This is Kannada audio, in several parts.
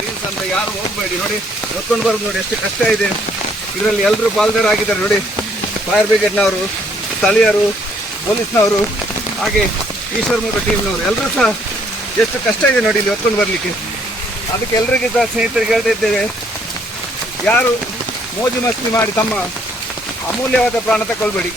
ರೀಲ್ಸ್ ಅಂತ ಯಾರು ಹೋಗ್ಬೇಡಿ, ನೋಡಿ ಹೊತ್ಕೊಂಡು ಬರೋದು ನೋಡಿ ಎಷ್ಟು ಕಷ್ಟ ಇದೆ. ಇದರಲ್ಲಿ ಎಲ್ಲರೂ ಪಾಲ್ದಾರರಾಗಿದ್ದಾರೆ ನೋಡಿ, ಫೈರ್ ಬ್ರಿಗೇಡ್ನವರು, ಸ್ಥಳೀಯರು, ಪೊಲೀಸ್ನವರು, ಹಾಗೆ ಈಶ್ವರಮುಖ ಟೀಮ್ನವರು ಎಲ್ಲರೂ ಸಹ ಎಷ್ಟು ಕಷ್ಟ ಇದೆ ನೋಡಿ ಇಲ್ಲಿ ಹೊತ್ಕೊಂಡು ಬರಲಿಕ್ಕೆ. ಅದಕ್ಕೆ ಎಲ್ಲರಿಗೂ ಸಹ ಸ್ನೇಹಿತರಿಗೆ ಹೇಳ್ತಾ ಇದ್ದೇವೆ, ಯಾರು ಮೋಜು ಮಸ್ತಿ ಮಾಡಿ ತಮ್ಮ ಅಮೂಲ್ಯವಾದ ಪ್ರಾಣ ತಗೊಳ್ಬೇಡಿ.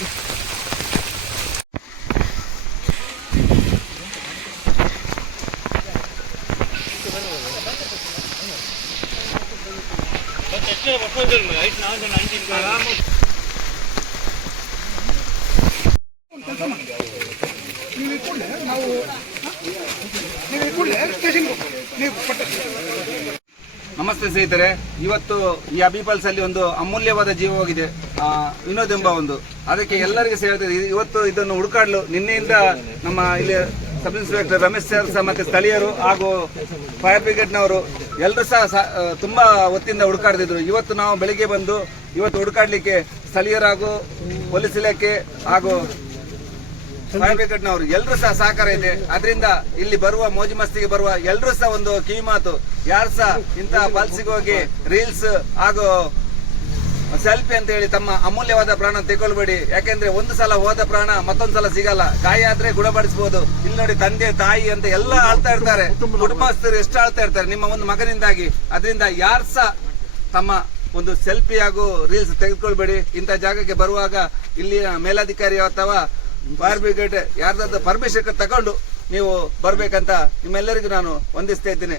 ನಮಸ್ತೆ ಸ್ನೇಹಿತರೆ, ಇವತ್ತು ಈ ಅಬಿಪಲ್ಸ್ ಅಲ್ಲಿ ಒಂದು ಅಮೂಲ್ಯವಾದ ಜೀವ ಹೋಗಿದೆ, ವಿನೋದ್ ಎಂಬ ಒಂದು. ಅದಕ್ಕೆ ಎಲ್ಲರಿಗೂ ಹೇಳ್ತೇವೆ, ಇವತ್ತು ಇದನ್ನು ಹುಡುಕಾಡಲು ನಿನ್ನೆಯಿಂದ ನಮ್ಮ ಇಲ್ಲಿ ಸಬ್ ಇನ್ಸ್ಪೆಕ್ಟರ್ ರಮೇಶ್ ಸರ್ ಮತ್ತೆ ಸ್ಥಳೀಯರು ಹಾಗೂ ಫೈರ್ ಬ್ರಿಗೇಡ್ನವರು ಎಲ್ಲರೂ ಸಹ ತುಂಬಾ ಹೊತ್ತಿಂದ ಹುಡುಕಾಡ್ತಿದ್ರು. ಇವತ್ತು ನಾವು ಬೆಳಿಗ್ಗೆ ಬಂದು ಇವತ್ತು ಹುಡುಕಾಡ್ಲಿಕ್ಕೆ ಸ್ಥಳೀಯರು ಹಾಗೂ ಪೊಲೀಸ್ ಇಲಾಖೆ ಹಾಗೂ ಫೈರ್ ಬ್ರಿಗೇಡ್ನವರು ಎಲ್ಲರೂ ಸಹ ಸಹಕಾರ ಇದೆ. ಅದರಿಂದ ಇಲ್ಲಿ ಬರುವ ಮೋಜು ಮಸ್ತಿಗೆ ಬರುವ ಎಲ್ಲರೂ ಸಹ ಒಂದು ಕಿವಿ ಮಾತು, ಯಾರು ಸಹ ಇಂತಹ ಫಾಲ್ಸಿಗೆ ಹೋಗಿ ರೀಲ್ಸ್ ಹಾಗೂ ಸೆಲ್ಫಿ ಅಂತ ಹೇಳಿ ತಮ್ಮ ಅಮೂಲ್ಯವಾದ ಪ್ರಾಣ ತೆಗೊಳ್ಬೇಡಿ. ಯಾಕೆಂದ್ರೆ ಒಂದು ಸಲ ಹೋದ ಪ್ರಾಣ ಮತ್ತೊಂದು ಸಲ ಸಿಗಲ್ಲ. ಗಾಯ ಆದ್ರೆ ಗುಣಪಡಿಸಬಹುದು. ಇಲ್ಲಿ ನೋಡಿ, ತಂದೆ ತಾಯಿ ಅಂತ ಎಲ್ಲ ಆಳ್ತಾ ಇರ್ತಾರೆ, ಕುಟುಂಬಸ್ಥರು ಎಷ್ಟು ಆಳ್ತಾ ಇರ್ತಾರೆ ನಿಮ್ಮ ಒಂದು ಮಗನಿಂದಾಗಿ. ಅದರಿಂದ ಯಾರು ಸಹ ತಮ್ಮ ಒಂದು ಸೆಲ್ಫಿ ಹಾಗೂ ರೀಲ್ಸ್ ತೆಗೆದುಕೊಳ್ಬೇಡಿ. ಇಂಥ ಜಾಗಕ್ಕೆ ಬರುವಾಗ ಇಲ್ಲಿನ ಮೇಲಾಧಿಕಾರಿ ಅಥವಾ ಫೈರ್ ಬ್ರಿಗೇಡ್ ಯಾರ್ದಾದ್ರು ಪರ್ಮಿಷನ್ ತಗೊಂಡು ನೀವು ಬರ್ಬೇಕಂತ ನಿಮ್ಮೆಲ್ಲರಿಗೂ ನಾನು ವಂದಿಸ್ತಾ ಇದ್ದೀನಿ.